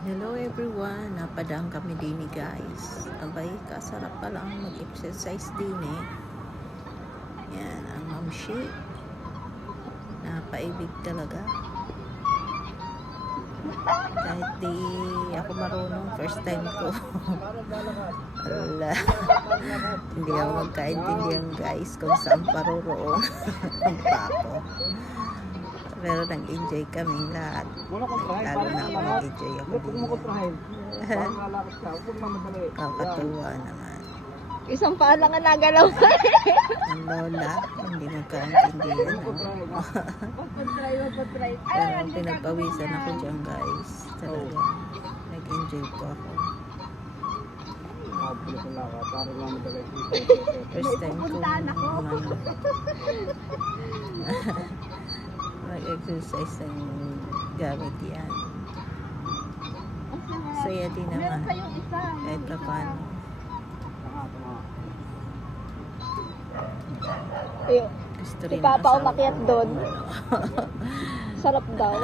Hello everyone, napadaan kami din guys. Abay, kasarap pala ang mag-exercise din eh. Yan, ang mamshi. Napaibig talaga. Kahit di ako marunong, first time ko. Ala, hindi ako magkaintindihan guys kung saan paroroon ang pako. Pero nag-enjoy kaming lahat. Lalo na ako nag-enjoy ako din. Kakatuwa naman. Isang paa lang ang nagalaw. Ang lola, hindi magkaintindihan. Pero pinagpawisan ako dyan guys. Talaga, nag-enjoy po ako. First time ko mag-exercise ng gamit yan. Saya din naman. Kahit pa paano. Gusto Si rin Papa asawa umakyat ko. doon. Sarap daw.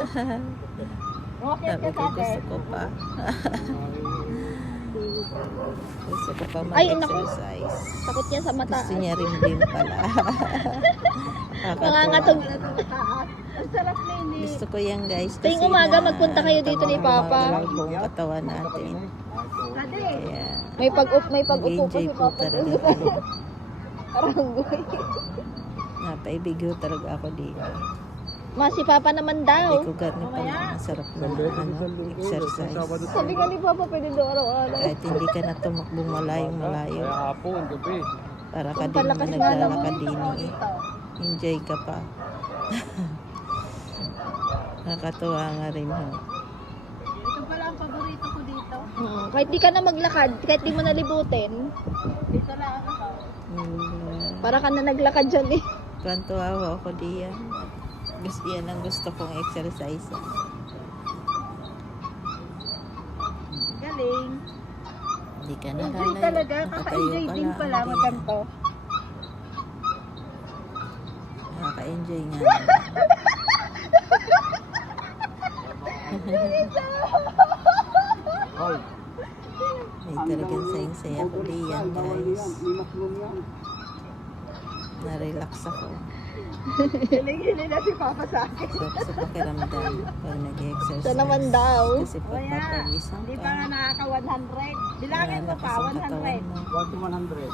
Umakyat Sabi ka ko sa gusto akin. ko pa. Gusto ko pa Ay, naku. mag-exercise. Takot niya sa mata. Gusto niya rin din pala. Nangangatog. Nakakatuwa. Ang sarap na yun eh. Gusto ko yan guys. Tuwing umaga, magpunta kayo dito ni Papa. Gumagalaw buong katawan natin. Kaya, May pag-upo pa enjoy si po Papa. talaga kayo. Aranggoy. Napaibigo talaga ako dito. Ma, si Papa naman daw. Hindi ko gano'n pala masarap na exercise. Sabi nga ni Papa, pwede daw araw-araw. Kahit hindi ka na tumakbong malayong-malayo. hapon, gabi. Para ka Ang din palakas naman nga naman naglalakad din ito. eh. Enjoy ka pa. Nakatuwa nga rin ho. Ito pala ang paborito ko dito. Kahit di ka na maglakad, kahit di mo nalibutin, Dito lang ako. para ka na naglakad dyan eh. Kantuwa ako diyan. Gusto yan ang gusto kong exercise. Galing. Hindi ka na Enjoy talaga. Kaka-enjoy din pala maganto. Nakaka-enjoy nga. May talagang sayang-saya ko diyan guys. Na-relax ako. Hiling-hiling na si Papa sa akin. Sa pakiramdam pag nag-exercise. Siya naman daw. Kasi pagpapawisan Hindi ka. pa nga nakaka 100. Bilangin mo pa, Malalakas ang katawan 100. mo. 1 to 100.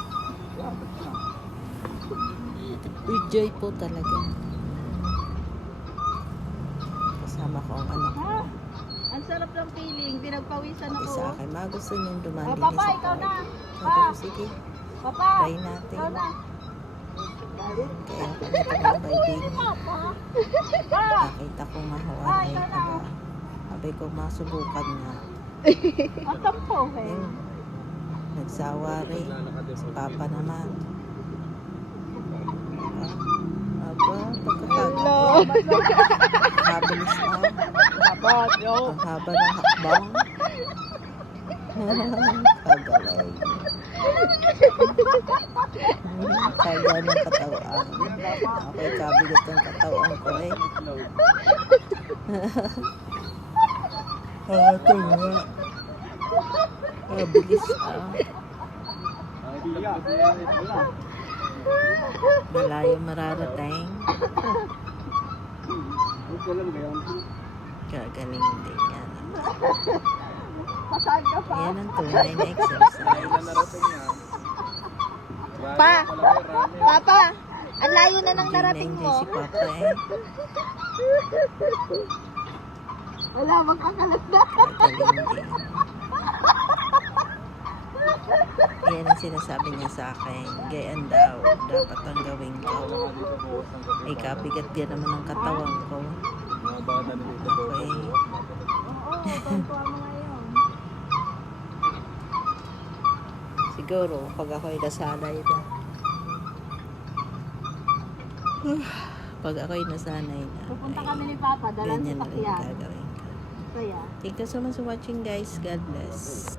With joy po talaga. Kasama ko ang anak ko. Ha? Ang sarap ng feeling. Pinagpawisan Pati ako. sa akin. Mga gusto niyong dumandi Oh, din Papa, sa ikaw na. Sabi ko, sige, Papa, try natin. ikaw na. Kaya kami tumabay din. Papa. Nakita ko mahawaray ka ba. Sabi ko, masubukan nga. Ang tampo eh. Ayun. Nagsawa rin. Si Papa naman. Aba, pagkakagawa. Habilis na. Dapat, yo. Ang haba ng hakbang. Kagaling. Kaga ng katawan. Ako'y kabigot ng katawan ko eh. Ito nga. Bilis malayo mararating. Kagaling din yan. Pasag ka pa. Yan ang tunay na exercise. Pa! Papa! Ang layo na nang Hindi narating na-enjoy mo. si Papa eh. Wala, magkakalat na. Kagaling din. Yan ang sinasabi niya sa akin. Gayaan daw. Dapat ang gawin ko. Ay kabigat din naman ang katawan ko. Okay. Oo, tampuan mo ngayon. Siguro, pag ako'y nasanay na. Pag ako'y nasanay na. Pupunta ay kami ni Papa, dalan ganyan sa na rin takyan. gagawin ko. Kaya. Thank you so much for watching guys. God bless.